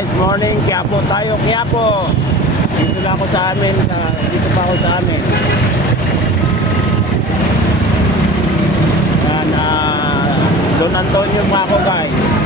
guys, morning. Quiapo tayo, Quiapo. Dito na ako sa amin. Dito pa ako sa amin. Yan, Don Antonio pa ako guys.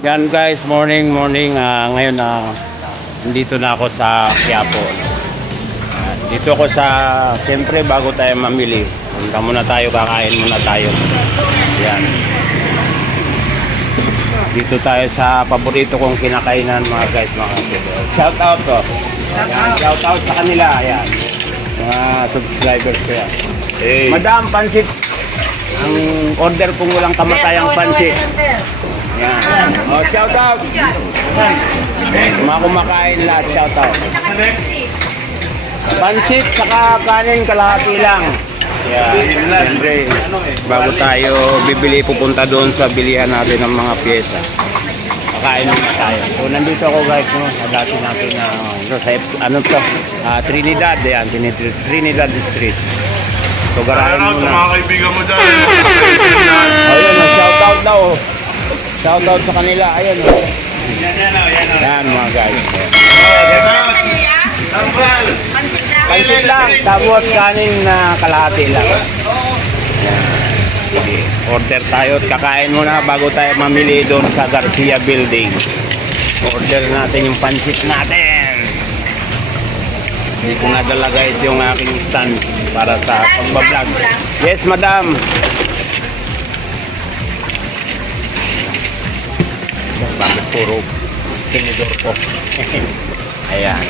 Yan guys, morning. Ngayon nandito na ako sa Quiapo. Dito ako sa, siyempre bago tayo mamili, punta muna tayo, kakain muna tayo. Yan. Dito tayo sa paborito kong kinakainan mga guys, mga kapatid. Shout out to. Yan, shout out sa kanila. Yan. Mga subscribers ko yan. Hey. Madam, pansit. Ang order kong walang kamatayang pansit. Yan. Oh, shout out. Mga kumakain lahat, shout out. Pansit saka kanin kalahati lang. Yan. Siyempre, bago tayo bibili, pupunta doon sa bilihan natin ng mga pyesa. Kakain naman tayo. So, nandito ako guys, no, sa dati natin na, Trinidad. Yan, Trinidad Street. So, garahin Shoutout muna. sa mga kaibigan mo dyan. Ayun, shout out daw. Shout out sa kanila. Ayun. Yan mga guys. Pansit lang. Tapos kanin na kalahati lang. Yan. Okay. Order tayo at kakain muna bago tayo mamili doon sa Garcia Building. Order natin yung pansit natin. Hindi ko nadala guys yung aking stand para sa pagbablog. Yes, madam. Bakit puro tinidor ko? Ayan.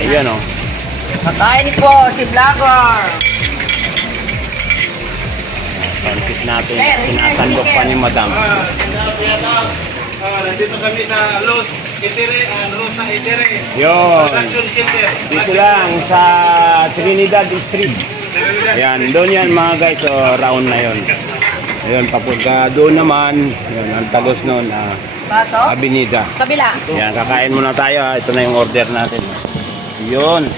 Ayan o. Kakain po si Vlogger. Pansit natin. Sinasandok pa ni madam. Nandito kami sa Los Itere and Rosa Itere. Yun. Production Center. Dito lang sa Trinidad Street. Ayan. Doon yan mga guys. So, round na yun. Ayun. Papunta doon naman. Yun. Ang tagos noon. Baso? Avenida. Kabila. Yan, kakain muna tayo. Ito na yung order natin. Yun.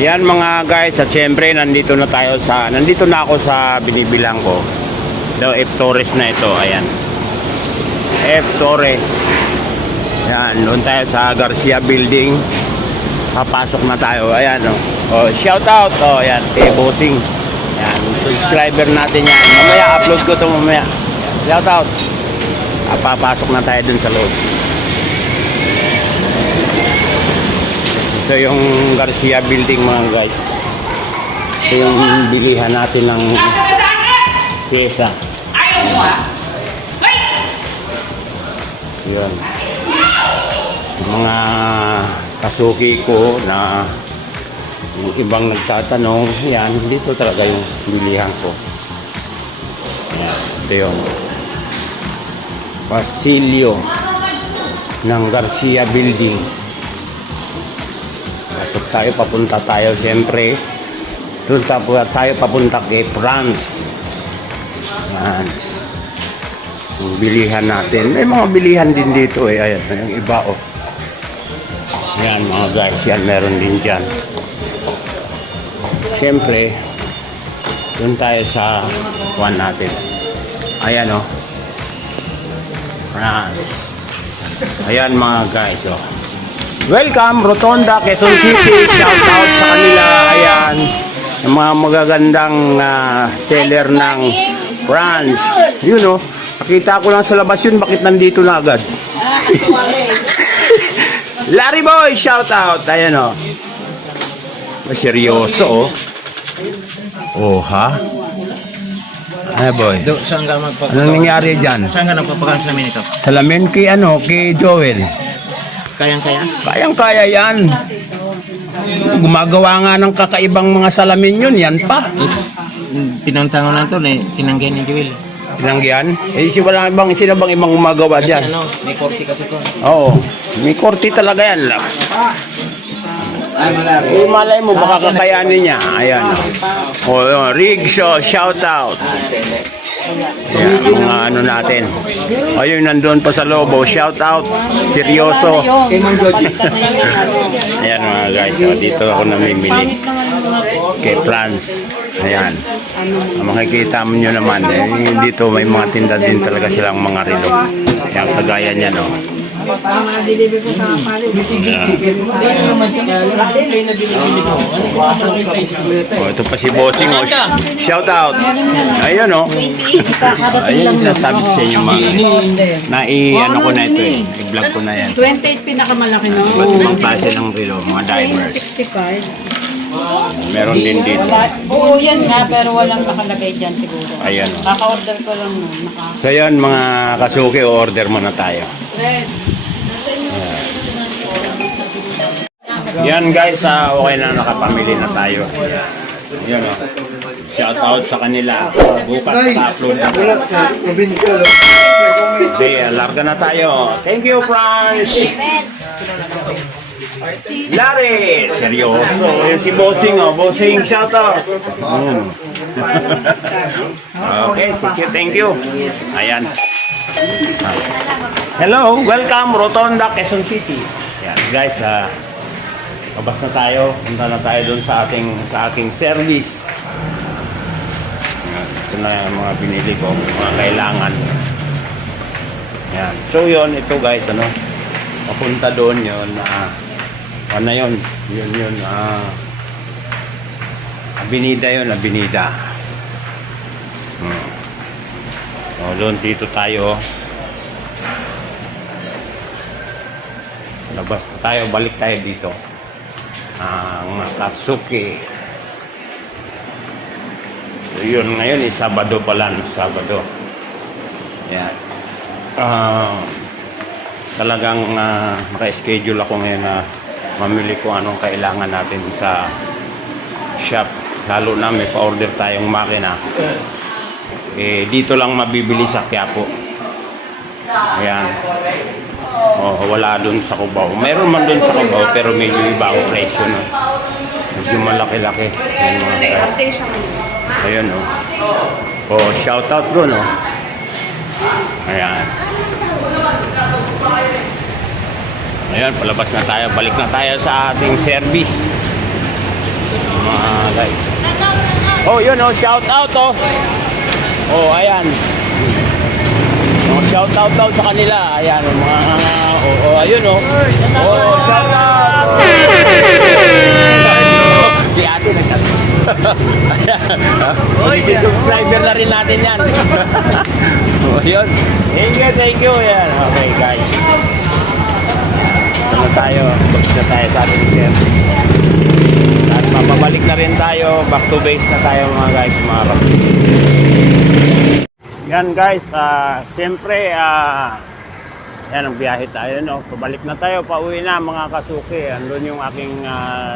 Yan mga guys, at syempre nandito na ako sa binibilang ko. Ito, F. Torres na ito. Ayan. F. Torres. Yan, doon tayo sa Garcia Building. Papasok na tayo. Ayan, oh. Shout out. Oh, ayan, kay Bossing. Yan, subscriber natin yan. Mamaya, upload ko to mamaya. Shout out. Papasok na tayo dun sa loob. Ito yung Garcia Building mga guys. Ito yung bilihan natin ng pyesa. Yun. Yung mga kasuki ko na yung ibang nagtatanong, yan, dito talaga yung bilihan ko. Yan, ito yung Pasilyo ng Garcia Building. Pasok tayo, papunta tayo siyempre. Doon tayo papunta kay France. Yan. Yung bilihan natin. May mga bilihan din dito eh. Ayan, yung iba oh. Yan mga guys, yan meron din dyan. Siyempre, doon tayo sa kuwan natin. Ayan oh. France. Ayan mga guys oh. Welcome Rotonda, Quezon City. Shout out sa kanila. Ayan. Yung mga magagandang teller ng France. Yun oh. Nakita ko lang sa labas yun. Bakit nandito na agad? Larry Boy, shout out. Ayan oh. Seryoso oh. Oh ha? Ano boy? Saan ka magpapakain? Anong nangyari dyan? Saan ka nagpapakain sa lamin ito? Salamin kay Joel. Kayang-kaya? Kayang-kaya yan. Gumagawa nga ng kakaibang mga salamin yun. Yan pa. Pinuntangan lang ito, tinanggihan ni Joel. Tinanggihan? Eh, sino bang ibang gumagawa Kasi dyan? may korte kasi ito. Oo. May korte talaga yan. Eh, malay mo, baka kakayanin niya. Ayan. Oh, Rig Show, shout out. Yan, mga ano natin. Ayun, nandun pa sa lobo. Shout out. Seryoso. Ayan mga guys. Dito ako namimili. Kay France. Ayan. Makikita mo nyo naman. Dito may mga tinda din talaga silang mga relo. Yan, kagaya niya no. deliver ko sa pali. Oh, ito pa si Bossing. Oh. Shout out. Ayun oh. Ayun sinasabi ko sa inyo mga. Ano ko na ito eh. I-vlog ko na yan. 28 pinakamalaki no? Iba't ibang klase ng relo, mga divers. 65. Meron din dito. Oo, yan nga, pero walang nakalagay dyan siguro. Ayan. Kaka-order ko lang nun. So yun mga kasuki, order muna tayo. Yan guys, okay na nakapamili na tayo. Yan o. Shout out sa kanila. Bukas na-upload na. Okay, larga na tayo. Thank you, France! Larry! Seryoso. Yan si Bossing o. Bossing, shout out! Okay, thank you. Ayan. Hello, welcome Rotonda, Quezon City. Yan, guys, labas na tayo. Punta na tayo doon sa aking service. Yan, ito na yung mga binili ko, mga kailangan. Yan. So yun, ito guys, papunta doon yun. Ano yun? Yun, Abinida yun, Abinida. O, doon dito tayo. Labas tayo, balik tayo dito. Ang Kasuki. So, yun ngayon, Sabado pala, Sabado. Yan. Talagang naka-schedule ako ngayon na mamili ko anong kailangan natin sa shop. Lalo na may pa-order tayong makina. Dito lang mabibili sa Quiapo. Ayan. Wala dun sa Cubao. Meron man dun sa Cubao pero medyo iba ang presyo. No? Medyo malaki-laki. Ayan o. Shout out dun o. Ayan. Ayan, palabas na tayo. Balik na tayo sa ating service. Mga guys. Yun o. Shout out o. Ayan. Shout out daw sa kanila. Ayan, mga ayun shout out. Di ate nagsabi. Ayan. Subscriber na rin natin yan. Ayun. Thank you. Ayan. Okay, guys. Ano tayo? Balik na tayo sa ating service. At mapabalik na rin tayo. Back to base na tayo mga guys. Mga kapatid. Yan guys, siyempre, yan ang biyahe tayo, no? Pabalik na tayo, pauwi na mga kasuki. Andun yung aking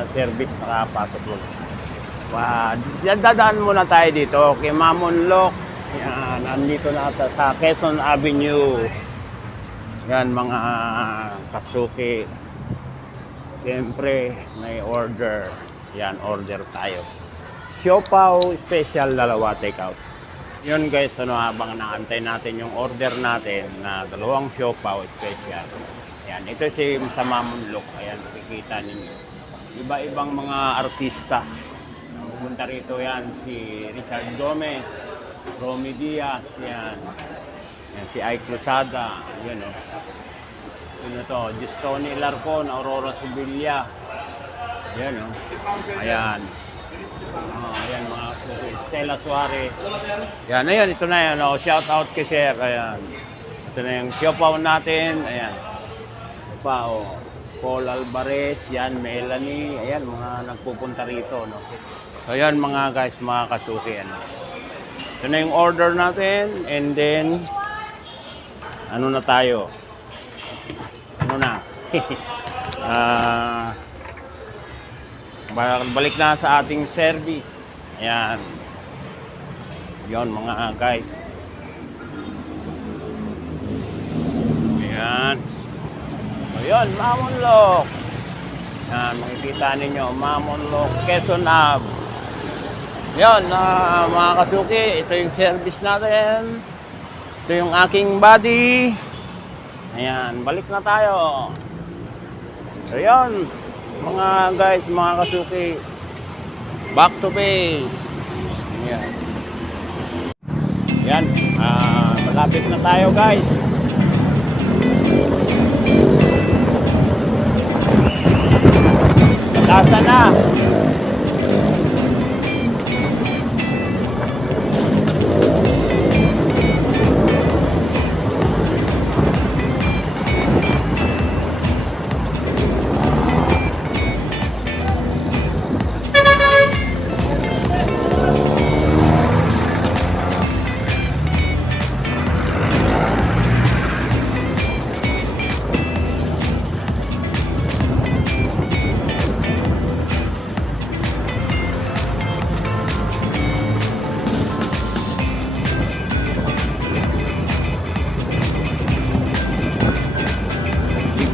service nakapasok mo. Dadaan muna tayo dito, kay Mamonloc. Yan, nandito na ata sa Quezon Avenue. Yan mga kasuki. Siyempre, may order. Yan, order tayo. Siopaw special, dalawa take out. Yun guys, habang naantay natin yung order natin na dalawang siopaw special. Ayan, ito si sa Mamonloc. Ayan, makikita ninyo. Iba-ibang mga artista. Pupunta rito yan, si Richard Gomez, Romy Diaz, yan. Yan si Ike Lozada, yun o. Sino to? Justoni Larcon, Aurora Sevilla. Ayan o. Ayan. Ayan mga suki. Stella Suarez. Ayan, ayan, ito na yan. Shout out kay Sir. Ayan. Ito na yung siopaw natin. Ayan. Ito pa, Paul Alvarez. Yan, Melanie. Ayan, mga nagpupunta rito. No? So, ayan mga guys, mga kasuki. Ito na yung order natin. And then, ano na tayo? Ano na? Balik na sa ating service. Ayan. Yun mga guys. Ayan. Ayan, Mamonloc. Ayan, makikita ninyo. Mamonloc, Quezon Ave. Ayan, mga kasuki. Ito yung service natin. Ito yung aking body. Ayan, balik na tayo. So yun, mga guys, mga kasuki, back to base. Ayan. Ayan, malapit na tayo guys. Batasan na.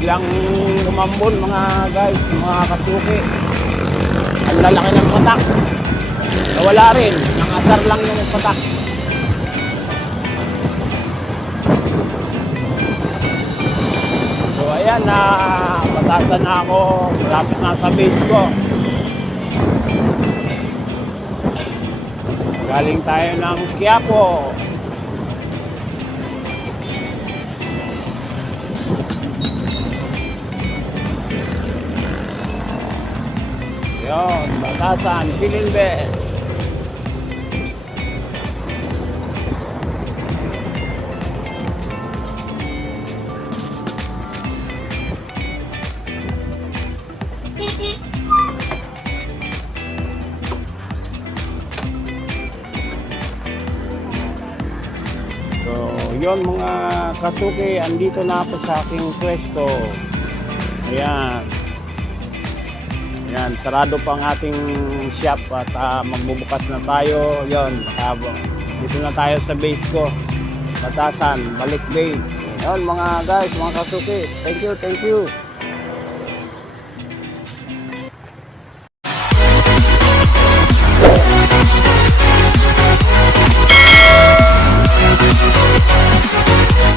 Biglang umambon mga guys, mga kasuki. Ang lalaki ng patak. Nawala rin, nangasar lang yung patak. So ayan na, batasan na ako, malapit na sa base ko. Galing tayo ng Quiapo. Yun, batasan, Philinvest. So, yun mga kasuki, andito na ako sa aking pwesto. Ayan. Yan, sarado pa ang ating shop at magbubukas na tayo. Yon, dito na tayo sa base ko. Batasan, balik base. Yon mga guys, mga kasuki. Thank you, thank you.